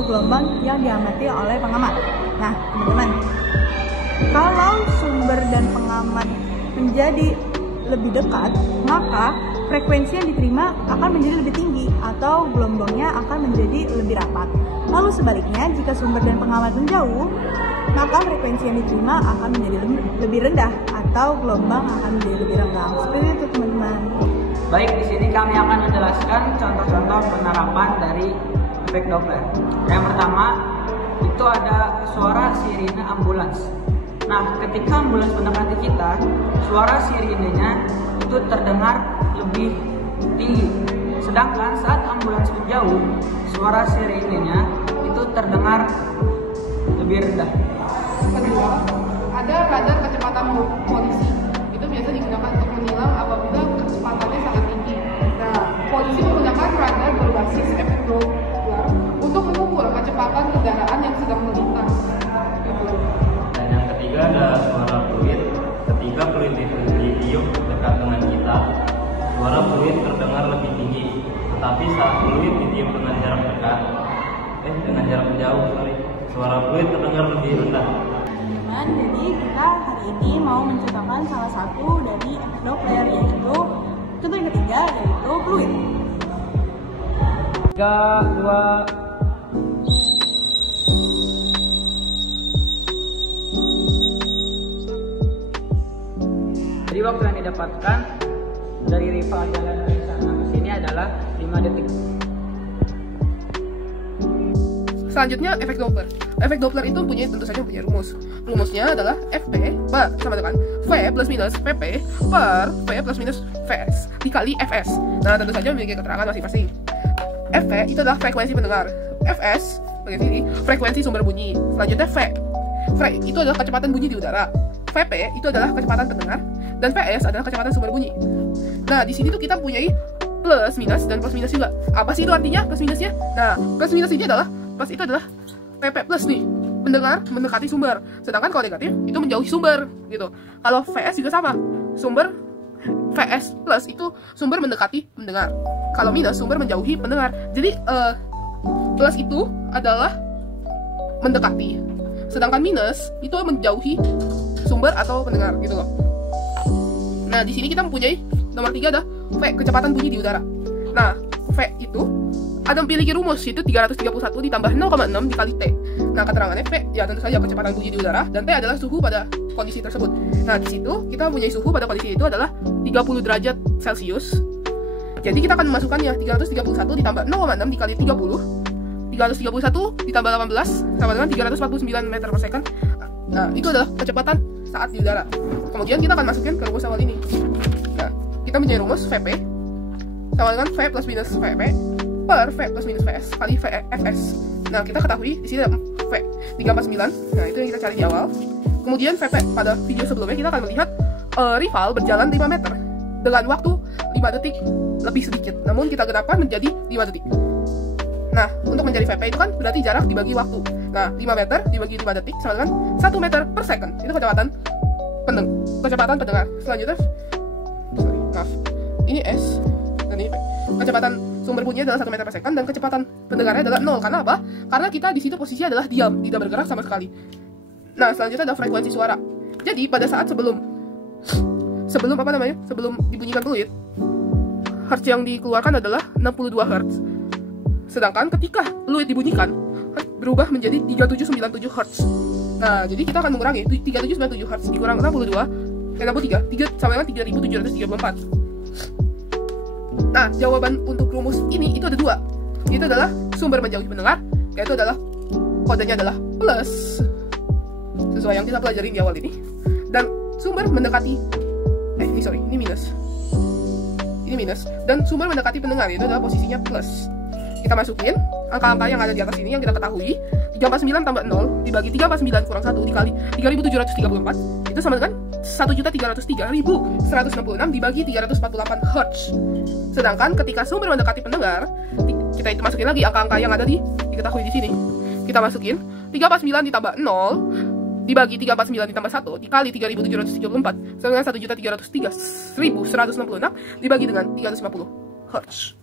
suatu gelombang yang diamati oleh pengamat. Nah, teman-teman, kalau sumber dan pengamat menjadi lebih dekat, maka frekuensi yang diterima akan menjadi lebih tinggi atau gelombangnya akan menjadi lebih rapat. Lalu sebaliknya, jika sumber dan pengamat menjauh, maka frekuensi yang diterima akan menjadi lebih rendah atau gelombang akan menjadi lebih renggang. Seperti itu, teman-teman. Baik, di sini kami akan menjelaskan contoh-contoh penerapan dari efek Doppler. Yang pertama, itu ada suara sirine ambulans. Nah, ketika ambulans mendekati kita, suara sirinenya itu terdengar lebih tinggi. Sedangkan saat ambulans menjauh, suara sirinenya itu terdengar lebih rendah. Kedua, ada radar kecepatan polisi. Itu biasa digunakan untuk menilang apabila kecepatannya sangat tinggi. Nah, polisi menggunakan radar berbasis efek Doppler untuk mengukur kecepatan kendaraan yang sedang melintas. Dan yang ketiga ada suara fluid. Ketika fluid ditiup dekat dengan kita, suara fluid terdengar lebih tinggi. Tetapi saat fluid ditiup dengan jarak dekat, dengan jarak jauh, suara fluid terdengar lebih rendah. Teman-teman, jadi kita hari ini mau mencontohkan salah satu dari efek Doppler, yaitu contoh yang ketiga, yaitu fluid. 3, 2, jadi waktu yang didapatkan dari rival jalan dari sana ke sini adalah 5 detik. Selanjutnya, efek Doppler. Efek Doppler itu tentu saja punya rumus. Rumusnya adalah FP sama dengan V plus minus VP per V plus minus Vs dikali Fs. Nah, tentu saja memiliki keterangan masing-masing. FP itu adalah frekuensi pendengar. Fs bagian sini frekuensi sumber bunyi. Selanjutnya V itu adalah kecepatan bunyi di udara. VP itu adalah kecepatan pendengar, dan Vs adalah kecepatan sumber bunyi. Nah, di sini tuh kita punyai plus minus dan plus minus juga. Apa sih itu artinya plus minusnya? Nah, plus minus ini adalah plus itu adalah PP plus nih, pendengar mendekati sumber. Sedangkan kalau negatif itu menjauhi sumber gitu. Kalau VS juga sama, sumber VS plus itu sumber mendekati pendengar. Kalau minus sumber menjauhi pendengar. Jadi plus itu adalah mendekati, sedangkan minus itu menjauhi sumber atau pendengar gitu loh. Nah, di sini kita mempunyai nomor 3 ada V, kecepatan bunyi di udara. Nah, V itu ada memiliki rumus, yaitu 331 ditambah 0,6 dikali T. Nah, keterangannya V ya tentu saja kecepatan bunyi di udara, dan T adalah suhu pada kondisi tersebut. Nah, di situ kita mempunyai suhu pada kondisi itu adalah 30 derajat Celcius. Jadi kita akan memasukkannya 331 ditambah 0,6 dikali 30. 331 ditambah 18 sama dengan 349 meter per second. Nah, itu adalah kecepatan saat di udara. Kemudian kita akan masukin ke rumus awal ini. Nah, kita mempunyai rumus VP sama dengan V plus minus VP per V plus minus Vs kali Fs. Nah, kita ketahui di sini ada V 349. Nah, itu yang kita cari di awal. Kemudian VP pada video sebelumnya kita akan melihat rival berjalan 5 meter dengan waktu 5 detik lebih sedikit. Namun kita genapkan menjadi 5 detik. Nah, untuk mencari VP itu kan berarti jarak dibagi waktu. Nah, 5 meter dibagi 5 detik sama dengan 1 meter per second. Itu kecepatan pendengar. Selanjutnya, ini S dan ini P. Kecepatan sumber bunyinya adalah 1 meter per second dan kecepatan pendengarnya adalah 0. Karena apa? Karena kita di situ posisinya adalah diam, tidak bergerak sama sekali. Nah, selanjutnya ada frekuensi suara. Jadi pada saat sebelum dibunyikan fluid, hertz yang dikeluarkan adalah 62 hertz. Sedangkan ketika fluid dibunyikan, berubah menjadi 3797 hertz. Nah, jadi kita akan mengurangi 3797 hertz dikurang 63 sama dengan 3734. Nah, jawaban untuk rumus ini itu ada 2. Itu adalah sumber menjauhi pendengar, yaitu adalah kodenya adalah plus, sesuai yang kita pelajari di awal ini. Dan sumber mendekati ini minus. Dan sumber mendekati pendengar, itu adalah posisinya plus. Kita masukin angka-angka yang ada di atas ini yang kita ketahui. 349 tambah 0 dibagi 349 kurang 1 dikali 3734 itu sama dengan 1.303.166 dibagi 348 Hz. Sedangkan ketika sumber mendekati pendengar, kita itu masukin lagi angka-angka yang ada diketahui di sini. Kita masukin 349 ditambah 0 dibagi 349 ditambah 1 dikali 3.734 sama dengan 1.303.166 dibagi dengan 350 Hz.